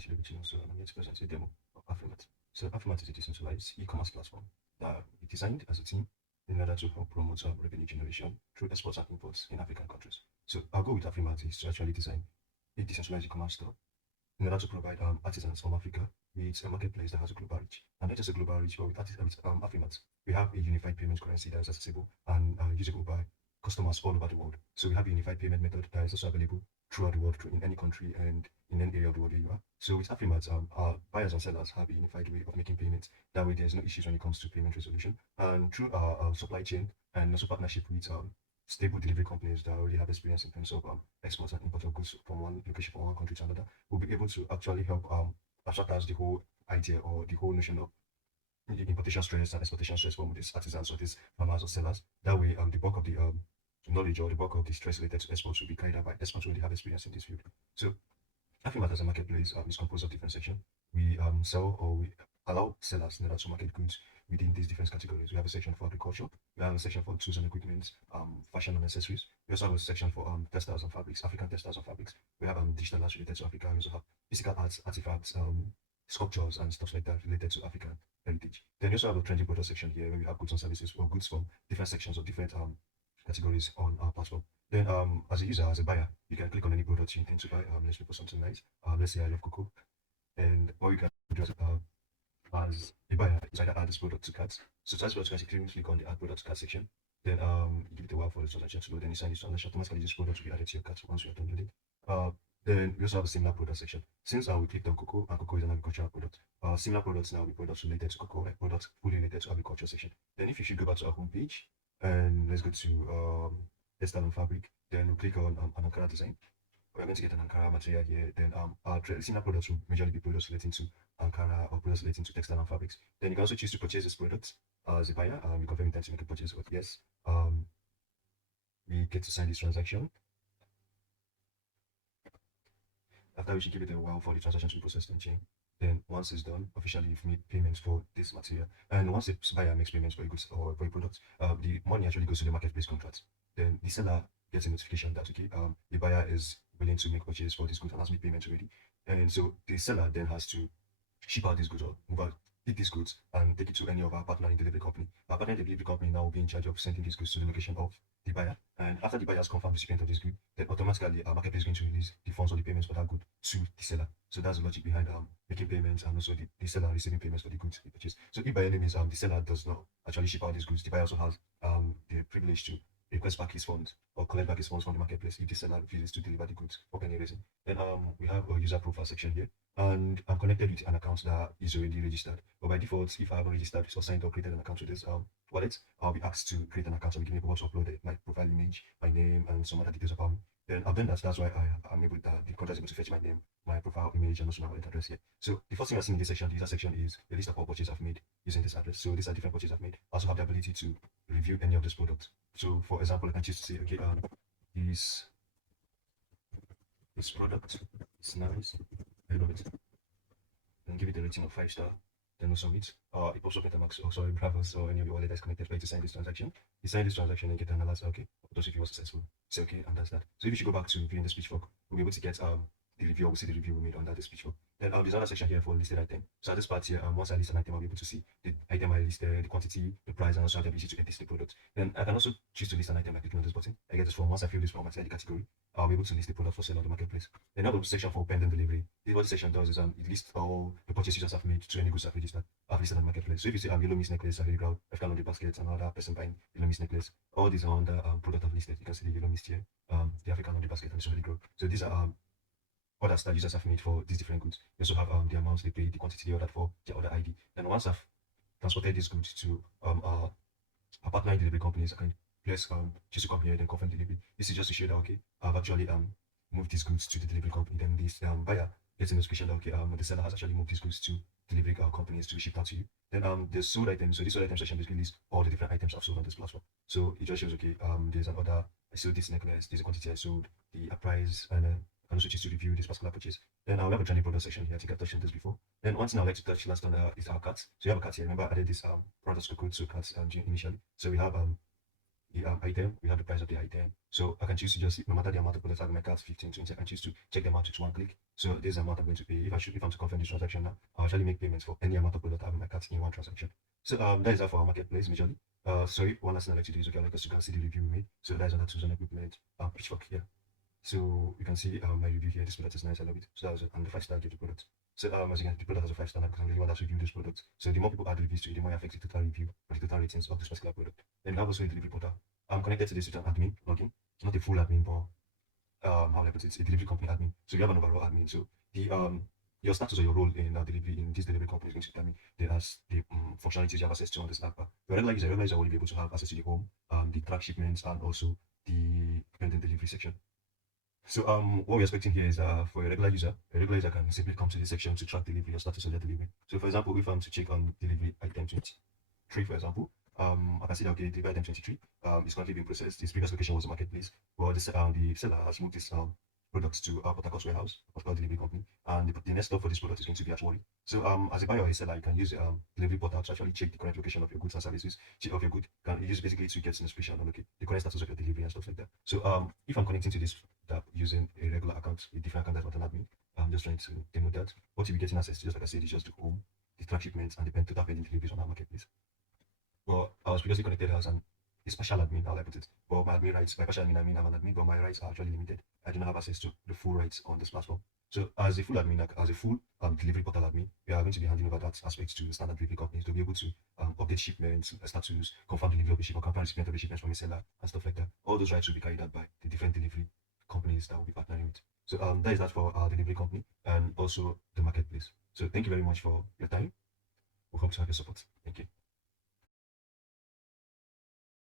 is Liberty. So I'm here to present a demo of AfriMart. So AfriMart is a decentralized e-commerce platform that we designed as a team in order to help promote revenue generation through exports and imports in African countries. So our goal with AfriMart is to actually design a decentralized e-commerce store in order to provide artisans from Africa with a marketplace that has a global reach. And not just a global reach, but with AfriMart, we have a unified payment currency that is accessible and usable by customers all over the world. So we have a unified payment method that is also available throughout the world, in any country and in any area of the world where you are. So with AfriMart, our buyers and sellers have a unified way of making payments. That way, there's no issues when it comes to payment resolution. And through our supply chain and also partnership with stable delivery companies that already have experience in terms of exports and import of goods from one location, from one country to another, we'll be able to actually help abstract us the whole idea or the whole notion of the importation stress and exportation stress from these artisans or these farmers or sellers. That way, the bulk of the knowledge or the bulk of the stress related to exports will be carried out by experts who already have experience in this field. So AfriMart as a marketplace is composed of different sections. We sell or we allow sellers in order to market goods within these different categories. We have a section for agriculture, we have a section for tools and equipment, fashion and accessories. We also have a section for textiles and fabrics, African textiles and fabrics. We have digital arts related to Africa. We also have physical arts, artifacts, sculptures and stuff like that related to African heritage. Then we also have a trending product section here where we have goods and services or goods from different sections of different categories on our platform. Then as a user, as a buyer, you can click on any product you intend to buy. Let's look for something nice. Let's say I love cocoa. And what you can do as a buyer is either add this product to carts. So to add product to carts, you can click on the add product to cart section. Then you give it a while for the transaction to load. Then you sign this transaction. Automatically this product will be added to your cart once you are done with it. Then we also have a similar product section. Since we clicked on cocoa, and cocoa is an agricultural product, similar products now will be products related to cocoa, like products fully related to agriculture section. Then if you should go back to our homepage, and let's go to textile and fabric, then we'll click on an Ankara design. We're going to get an Ankara material here. Then our similar products will majorly be products relating to Ankara or products relating to textile and fabrics. Then you can also choose to purchase this product as a buyer. You confirm intent to make a purchase with yes. We get to sign this transaction. After we should give it a while for the transaction to be processed and chain. Then once it's done, officially you've made payments for this material. And once the buyer makes payments for a goods or for a product, the money actually goes to the marketplace contract. Then the seller gets a notification that okay, the buyer is willing to make purchase for this good and has made payments already. And so the seller then has to ship out these goods or move out, pick these goods and take it to any of our partner in delivery company. Our partner in delivery company now will be in charge of sending these goods to the location of the buyer. And after the buyer has confirmed the recipient of this good, then automatically our marketplace is going to release the funds or the payments for that good to the seller. So that's the logic behind making payments and also the seller receiving payments for the goods he purchased. So if by any means the seller does not actually ship out these goods, the buyer also has the privilege to request back his funds or collect back his funds from the marketplace if the seller refuses to deliver the goods for any reason. Then we have a user profile section here, and I'm connected with an account that is already registered. But by default, if I haven't registered or signed or created an account with this wallet, I'll be asked to create an account. So we can be able to upload my profile image, my name, and some other details about me. Then I've done that. That's why I'm able to the contract is able to fetch my name, my profile image, and also my wallet address here. So the first thing I've seen in this section, the user section, is a list of all purchases I've made using this address. So these are different purchases I've made. I also have the ability to review any of this product. So for example, I can choose to say, okay, this product is nice, I love it, and give it a rating of 5 star. Then we'll submit. It pops up MetaMask or sorry, Bravo, so any of your wallet that's connected for you to sign this transaction. You sign this transaction and get an alert. Okay, those if you were successful. Say okay, and that's that. So if you should go back to viewing the speech fork, we'll be able to get the review. We'll see the review we made under the speech fork. Then there's another section here for listed item. So at this part here, once I list an item, I'll be able to see the item I listed, the quantity, the price, and also have the ability to edit the product. Then I can also choose to list an item by clicking on this button. I get this form. Once I fill this form, I select the category. I'll be able to list the product for sale on the marketplace. Then another section for pending delivery. This what the section does is it lists all the purchases users have made to any goods I've registered. I've listed on the marketplace. So if you say yellow mist necklace, I've ground, I've got on the basket, and another person buying yellow mist necklace. All these are under product I've listed. You can see the yellow mist here, the African on the basket, and it's already grow. So these are orders that users have made for these different goods. You also have the amounts they paid, the quantity they ordered for, their order ID. Then once I've transported these goods to our partner delivery companies, I can press choose to come here, then confirm delivery. This is just to show that okay, I've actually moved these goods to the delivery company. Then this buyer gets a notification that okay, the seller has actually moved these goods to delivery companies to ship out to you. Then the sold items. So this sold item section basically lists all the different items I've sold on this platform. So it just shows okay, there's an order. I sold this necklace. There's a quantity I sold, the price, and I can also choose to review this particular purchase. Then we have a trending product section here. I think I've touched on this before. Then one thing I'd like to touch last on is our carts. So you have a cart here. Remember I added this product code to carts initially. So we have the item, we have the price of the item. So I can choose to just, no matter the amount of products I have in my cart, 15, 20, I can choose to check them out with one click. So this is the amount I'm going to pay. If I'm to confirm this transaction now, I'll actually make payments for any amount of product I have in my cart in one transaction. So that is that for our marketplace majorly. Sorry, one last thing I'd like to do is, okay, I'd like us to go and see the review we made. So that is on that Susan equipment pitchfork here. So you can see my review here. This product is nice, I love it. So that was and the 5-star give the product. So as you can see, the product has a 5-star because I'm the one that's reviewed this product. So the more people add reviews to it, the more it affects the total review or the total ratings of this particular product. Then we have also a delivery portal. I'm connected to this with an admin login, not a full admin, but how I put it, it's a delivery company admin. So you have an overall admin. So the your status or your role in delivery in this delivery company is going to determine the functionalities you have access to on this app. Your regular user will be able to have access to the home, the track shipments, and also the pending delivery section. So what we're expecting here is for a regular user can simply come to this section to track delivery or status of their delivery. So for example, if I'm to check on delivery item 23, for example, I can see that okay, delivery item 23 is currently being processed. Its previous location was a marketplace, but the seller has moved this products to Port Harcourt warehouse, Port Harcourt delivery company, and the next stop for this product is going to be at Wally. So as a buyer or a seller, you can use delivery portal to actually check the current location of your goods and services, of your good. Can use basically to get inspiration on okay, the current status of your delivery and stuff like that. So if I'm connecting to this app using a regular account, a different account that's not an admin, I'm just trying to demo that. What you'll be getting access to, just like I said, is just the home, the track shipments, and the total pending deliveries on our marketplace. Well, I was previously connected as an a special admin, how I put it. But my admin rights, by partial admin, I mean I'm an admin, but my rights are actually limited. I do not have access to the full rights on this platform. So as a full admin, like, as a full delivery portal admin, we are going to be handing over that aspect to standard delivery companies to be able to update shipments, status, confirm delivery of the shipment, confirm recipient of the shipments from a seller, and stuff like that. All those rights will be carried out by the different delivery companies that will be partnering with. So that is that for our delivery company and also the marketplace. So thank you very much for your time. We hope to have your support.